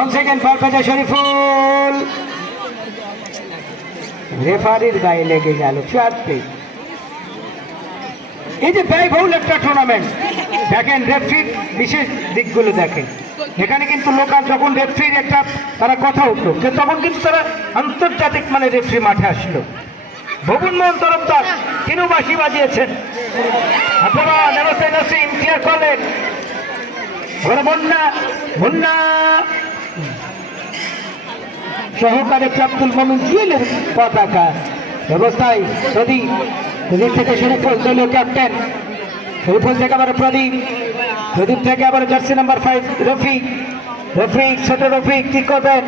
1 second বল পেতে শরীফুল, রেফারির গায়ে লেগে গেল। এই যে ব্যয়বহুল একটা টুর্নামেন্ট, দেখেন রেফারির বিশেষ দিকগুলো দেখেন। এখানে কিন্তু লোকাল যখন রেফারির একটা তারা কথা উঠলো, তখন কিন্তু তারা আন্তর্জাতিক মানে রেফারি মাঠে আসলো। ভুবন মোহন তরফদার তিনিও বাঁশি বাজিয়েছেন। আপনারা নেমে নাসিম ক্লিয়ার করলেন। মুন্না সহকারে আব্দুল মমিন জুয়েলের পতাকা ব্যবস্থায় প্রদীপ থেকে শরীফুল দলীয় ক্যাপ্টেন, শরীফুল থেকে আবার প্রদীপ থেকে আবার জার্সি নাম্বার 5 রফিক ছোট রফিক কি করবেন,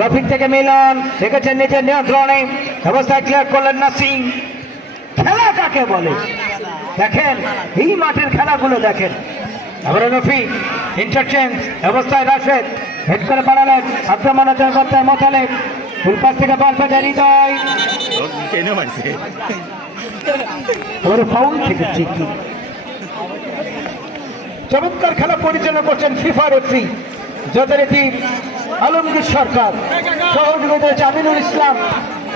রফিক থেকে মিলন দেখেছেন নিজের নিয়ন্ত্রণে ব্যবস্থায় ক্লিয়ার করলেন নাসিম। খেলা কাকে বলে দেখেন, এই মাঠের খেলাগুলো দেখেন। আবার রফিক ইন্টারচেঞ্জ ব্যবস্থায় রাশেদ হেড করে বাড়ালেন, আক্রমণের করতেন মোতালেব, ফুল পাশ থেকে বল পেতে হৃদয়, ফাউল থেকে ঠিকই। চমৎকার খেলা পরিচালনা করছেন ফিফা রেফারি যথারীতি আলমগীর সরকার, সহযোগিতা হচ্ছে আমিনুল ইসলাম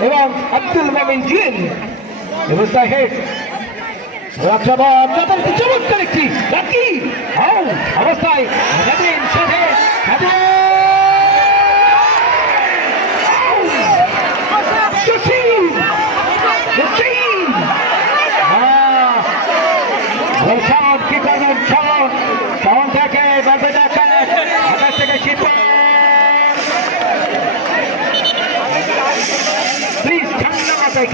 এবং আব্দুল মমিন জুয়েল। ব্যবস্থায় হেড যথারীতি চমৎকার একটি অবস্থায়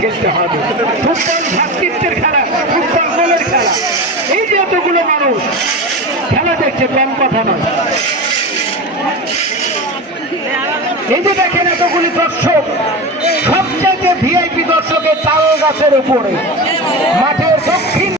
খেলতে হবে। ফুটবল ভ্রাতৃত্বের খেলা, ফুটবল গোলের খেলা। এই যে এতগুলো মানুষ খেলা দেখছে, কম কথা নয়। এই যে দেখেন এতগুলি দর্শক, সবচেয়ে ভিআইপি দর্শকের তাল গাছের উপরে মাঠের দক্ষিণ